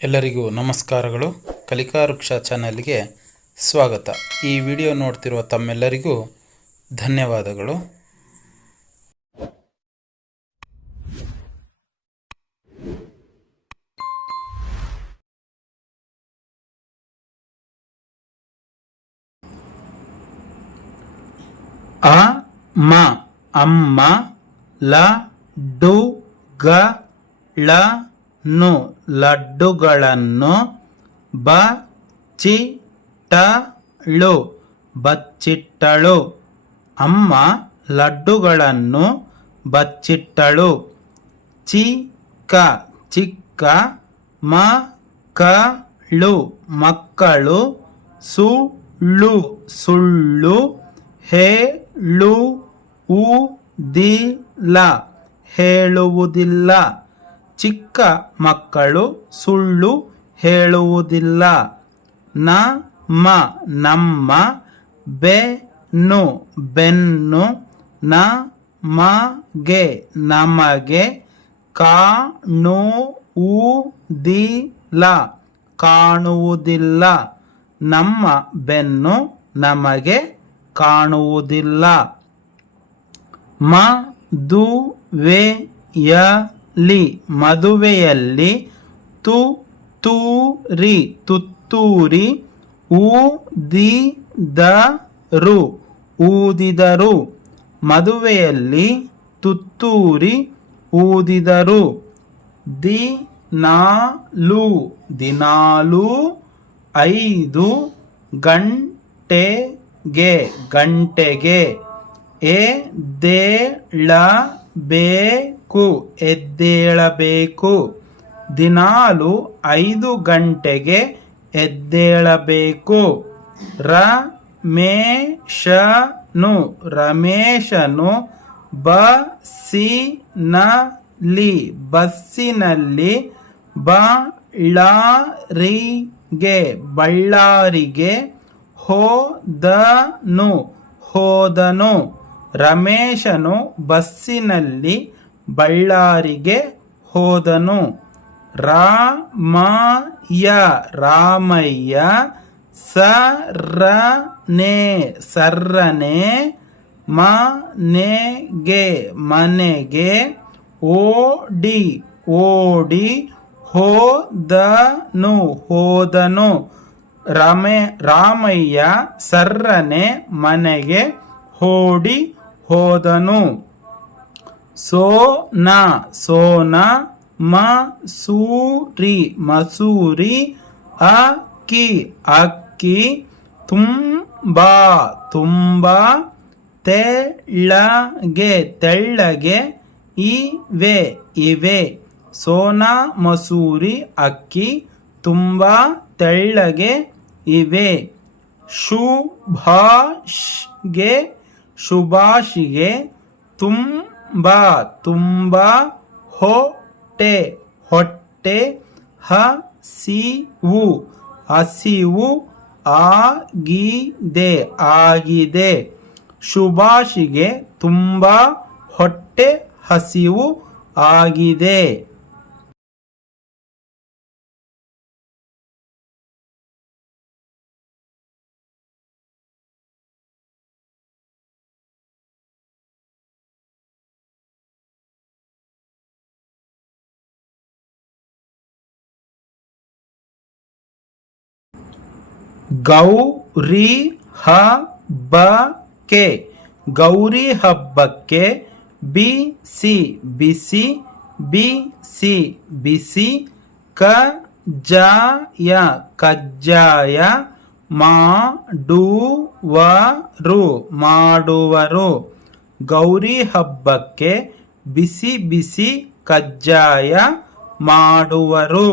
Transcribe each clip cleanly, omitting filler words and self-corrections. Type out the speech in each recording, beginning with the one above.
ಎಲ್ಲರಿಗೂ ನಮಸ್ಕಾರಗಳು. ಕಲಿಕಾ ವೃಕ್ಷ ಚಾನಲ್ಗೆ ಸ್ವಾಗತ. ಈ ವಿಡಿಯೋ ನೋಡ್ತಿರುವ ತಮ್ಮೆಲ್ಲರಿಗೂ ಧನ್ಯವಾದಗಳು. ಅಮ್ಮ ಲಡ್ಡುಗಳನ್ನು ಬಚ್ಚಿಟ್ಟಳು. ಅಮ್ಮ ಲಡ್ಡುಗಳನ್ನು ಬಚ್ಚಿಟ್ಟಳು. ಚಿಕ್ಕ ಮಕ್ಕಳು ಸುಳ್ಳು ಹೇಳುವುದಿಲ್ಲ. ಚಿಕ್ಕ ಮಕ್ಕಳು ಸುಳ್ಳು ಹೇಳುವುದಿಲ್ಲ. ನಮ್ಮ ಬೆನ್ನು ನಮಗೆ ಕಾಣುವುದಿಲ್ಲ. ನಮ್ಮ ಬೆನ್ನು ನಮಗೆ ಕಾಣುವುದಿಲ್ಲ. ಮದುವೆಯಲ್ಲಿ ತುತ್ತೂರಿ ಊದಿದರು. ಮದುವೆಯಲ್ಲಿ ತುತ್ತೂರಿ ಊದಿದರು. ದಿನಾಲು 5 ಗಂಟೆಗೆ ಎದ್ದೇಳಬೇಕು. ದಿನಾಲು 5 ಗಂಟೆಗೆ ಎದ್ದೇಳಬೇಕು. ರಮೇಶನು ಬಸ್ಸಿನಲ್ಲಿ ಬಳ್ಳಾರಿಗೆ ಹೋದನು. ರಮೇಶನು ಬಸ್ಸಿನಲ್ಲಿ ಬಳ್ಳಾರಿಗೆ ಹೋದನು. ರಾಮಯ್ಯ ಸರ್ರನೆ ಮನೆಗೆ ಓಡಿ ಹೋದನು. ರಾಮಯ್ಯ ಸರ್ರನೆ ಮನೆಗೆ ಓಡಿ ಹೋದನು. ಸೋನ ಮಸೂರಿ ಅಕ್ಕಿ ತುಂಬಾ ತೆಳ್ಳಗೆ ಇವೆ. ಸೋನಾ ಮಸೂರಿ ಅಕ್ಕಿ ತುಂಬಾ ತೆಳ್ಳಗೆ ಇವೆ. ಸುಭಾಷ್ಗೆ ತುಂಬಾ ಹೊಟ್ಟೆ ಹಸಿವು ಆಗಿದೆ. ಸುಭಾಷ್ಗೆ ತುಂಬಾ ಹೊಟ್ಟೆ ಹಸಿವು ಆಗಿದೆ. ಗೌರಿ ಹಬ್ಬಕ್ಕೆ ಬಿಸಿ ಕಜ್ಜಾಯ ಮಾಡುವರು. ಗೌರಿ ಹಬ್ಬಕ್ಕೆ ಬಿಸಿ ಕಜ್ಜಾಯ ಮಾಡುವರು.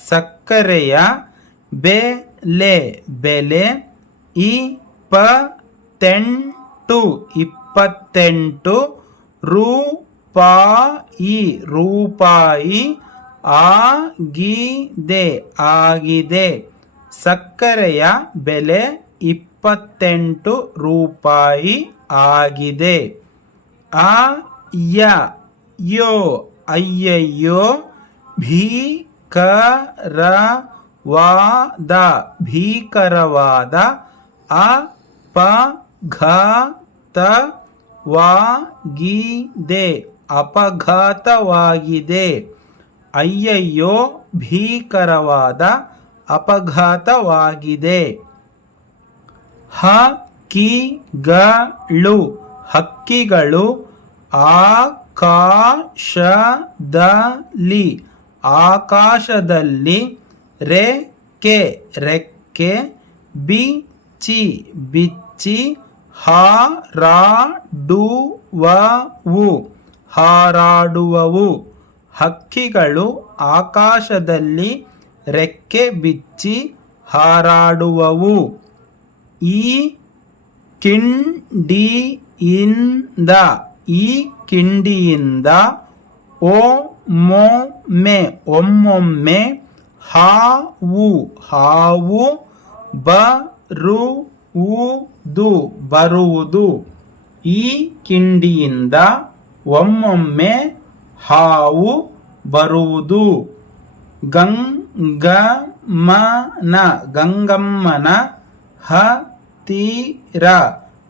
ಸಕ್ಕರೆಯ ಬೆಲೆ 28 ರೂಪಾಯಿ ಆಗಿದೆ. ಸಕ್ಕರೆಯ ಬೆಲೆ 28 ರೂಪಾಯಿ ಆಗಿದೆ. ಅಯ್ಯಯ್ಯೋ. ಭೀಕರವಾದ ಅಪಘಾತವಾಗಿದೆ. ಅಪಘಾತವಾಗಿದೆ. ಅಯ್ಯಯ್ಯೋ ಭೀಕರವಾದ ಅಪಘಾತವಾಗಿದೆ. ಹಕ್ಕಿಗಳು. ಹಕ್ಕಿಗಳು ಆಕಾಶದಲ್ಲಿ. ಆಕಾಶದಲ್ಲಿ. ರೆಕ್ಕೆ. ರೆಕ್ಕೆ. ಬಿಚ್ಚಿ. ಬಿಚ್ಚಿ. ಹಾರಾಡುವವು. ಹಾರಾಡುವವು. ಹಕ್ಕಿಗಳು ಆಕಾಶದಲ್ಲಿ ರೆಕ್ಕೆ ಬಿಚ್ಚಿ ಹಾರಾಡುವವು. ಈ ಕಿಂಡಿಯಿಂದ. ಈ ಕಿಂಡಿಯಿಂದ. ಒಮ್ಮೊಮ್ಮೆ. ಒಮ್ಮೊಮ್ಮೆ. ಹಾವು. ಹಾವು. ಬರುವುದು. ಬರುವುದು. ಈ ಕಿಂಡಿಯಿಂದ ಒಮ್ಮೊಮ್ಮೆ ಹಾವು ಬರುವುದು. ಗಂಗಮ್ಮನ. ಗಂಗಮ್ಮನ ಹತ್ತಿರ.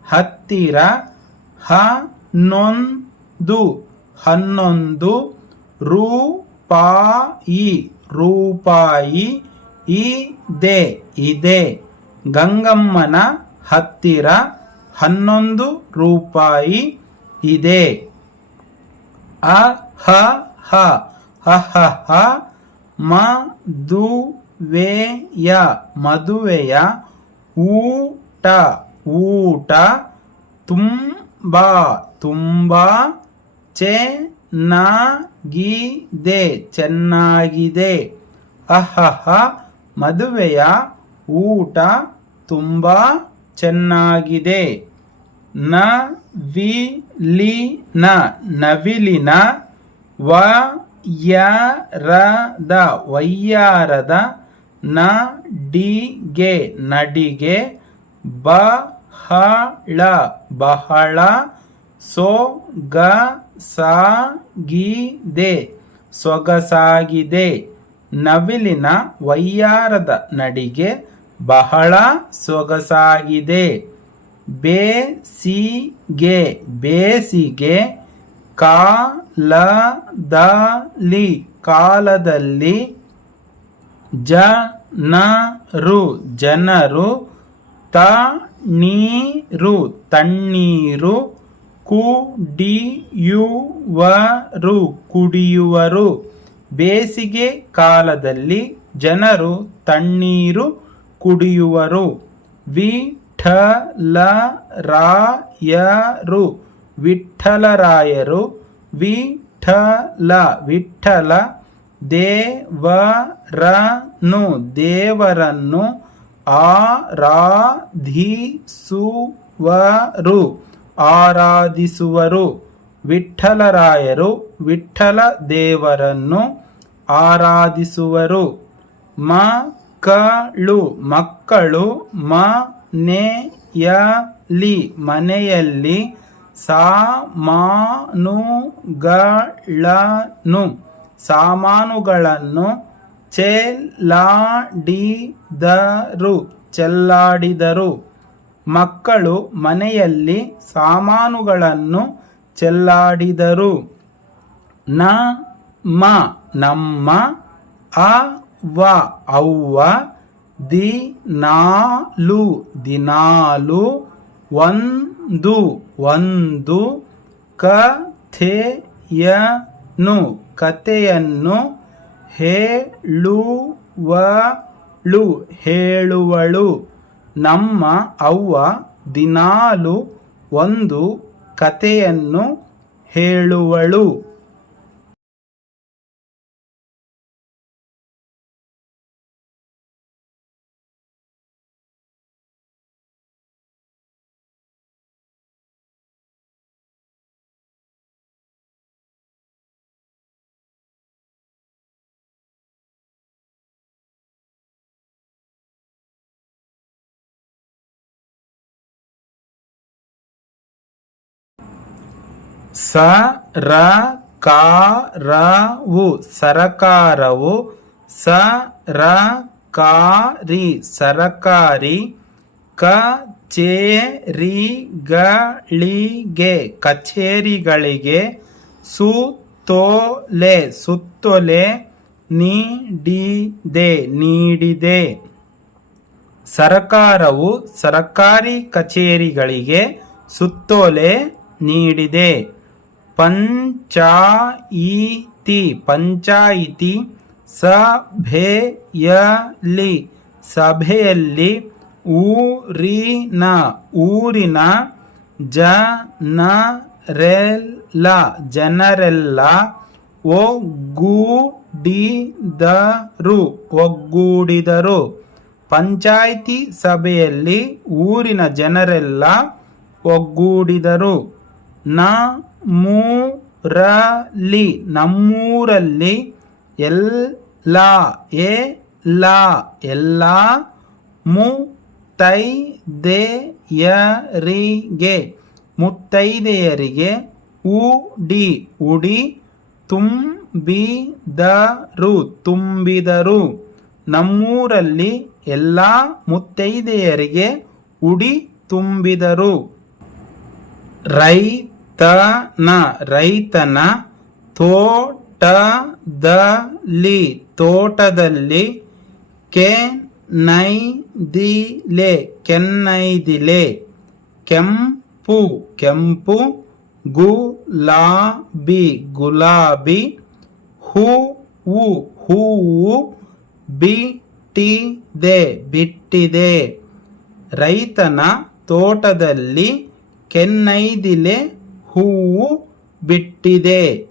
ಹತ್ತಿರ. ಹನ್ನೊಂದು. ಹನ್ನೊಂದು. ರೂಪಾಯಿ. ರೂಪಾಯಿ. ಇದೆ. ಇದೆ. ಗಂಗಮ್ಮನ ಹತ್ತಿರ 11 ರೂಪಾಯಿ ಇದೆ. ಅಹಹ. ಅಹಹ. ಮದುವೆಯ. ಮದುವೆಯ. ಊಟ. ಊಟ. ತುಂಬಾ. ತುಂಬಾ. ಚೆನ್ನಾಗಿದೆ. ಚೆನ್ನಾಗಿದೆ. ಅಹಹ. ಮದುವೆಯ ಊಟ ತುಂಬಾ ಚೆನ್ನಾಗಿದೆ. ನವಿಲಿನ. ನವಿಲಿನ. ವಯ್ಯಾರದ. ವಯ್ಯಾರದ. ನಡಿಗೆ. ನಡಿಗೆ. ಬಹಳ. ಬಹಳ. ಸೊಗಸಾಗಿದೆ. ಸೊಗಸಾಗಿದೆ. ನವಿಲಿನ ವಯ್ಯಾರದ ನಡಿಗೆ ಬಹಳ ಸೊಗಸಾಗಿದೆ. ಬೇಸಿಗೆ. ಬೇಸಿಗೆ. ಕಾಲದಲ್ಲಿ. ಕಾಲದಲ್ಲಿ. ಜನರು. ಜನರು. ತಣ್ಣೀರು. ತಣ್ಣೀರು. ಕುಡಿಯುವರು. ಕುಡಿಯುವರು. ಬೇಸಿಗೆ ಕಾಲದಲ್ಲಿ ಜನರು ತಣ್ಣೀರು ಕುಡಿಯುವರು. ವಿಠ್ಠಲರಾಯರು. ವಿಠ್ಠಲರಾಯರು. ವಿಠ್ಠಲ. ವಿಠ್ಠಲ. ದೇವರನ್ನು. ದೇವರನ್ನು ಆರಾಧಿಸುವರು. ಆರಾಧಿಸುವರು. ವಿಠ್ಠಲರಾಯರು ವಿಠ್ಠಲ ದೇವರನ್ನು ಆರಾಧಿಸುವರು. ಮಕ್ಕಳು. ಮಕ್ಕಳು. ಮನೆಯಲ್ಲಿ. ಮನೆಯಲ್ಲಿ. ಸಾಮಾನುಗಳನ್ನು. ಸಾಮಾನುಗಳನ್ನು. ಚೆಲ್ಲಾಡಿದರು. ಚೆಲ್ಲಾಡಿದರು. ಮಕ್ಕಳು ಮನೆಯಲ್ಲಿ ಸಾಮಾನುಗಳನ್ನು ಚೆಲ್ಲಾಡಿದರು. ನಮ್ಮ. ನಮ್ಮ. ಅವ್ವ. ಅವ್ವ. ದಿನಾಲು. ದಿನಾಲು. ಒಂದು. ಒಂದು. ಕಥೆಯನ್ನು. ಕಥೆಯನ್ನು ಹೇಳುವಳು. ಹೇಳುವಳು. ನಮ್ಮ ಅವ್ವ ದಿನಾಲು ಒಂದು ಕಥೆಯನ್ನು ಹೇಳುವಳು. ಸರಕಾರ. ಕಾರವು ಸರಕಾರವು, ಸರಕಾರಿ ಸರಕಾರಿ, ಕಚೇರಿಗಳಿಗೆ ಕಚೇರಿಗಳಿಗೆ, ಸುತ್ತೋಲೆ ಸುತ್ತೋಲೆ, ನೀಡಿದೆ ನೀಡಿದೆ. ಸರಕಾರವು ಸರಕಾರಿ ಕಚೇರಿಗಳಿಗೆ ಸುತ್ತೋಲೆ ನೀಡಿದೆ. ಪಂಚಾಯಿತಿ ಪಂಚಾಯಿತಿ, ಸಭೆಯಲ್ಲಿ ಸಭೆಯಲ್ಲಿ, ಊರಿನ ಜನರೆಲ್ಲ, ಒಗ್ಗೂಡಿದರು. ಪಂಚಾಯಿತಿ ಸಭೆಯಲ್ಲಿ ಊರಿನ ಜನರೆಲ್ಲ ಒಗ್ಗೂಡಿದರು. ನಮ್ಮೂರಲ್ಲಿ ಎಲ್ಲ ಮುತ್ತೈದೆಯರಿಗೆ ಉಡಿ ತುಂಬಿದರು. ನಮ್ಮೂರಲ್ಲಿ ಎಲ್ಲ ಮುತ್ತೈದೆಯರಿಗೆ ಉಡಿ ತುಂಬಿದರು. ರೈತನ ತೋಟದಲ್ಲಿ ಕೆನ್ನೈದಿಲೆ, ಕೆಂಪು, ಗುಲಾಬಿ, ಹೂವು ಬಿಟ್ಟಿದೆ. ರೈತನ ತೋಟದಲ್ಲಿ ಕೆನ್ನೈದಿಲೆ ಹೂವು ಬಿಟ್ಟಿದೆ.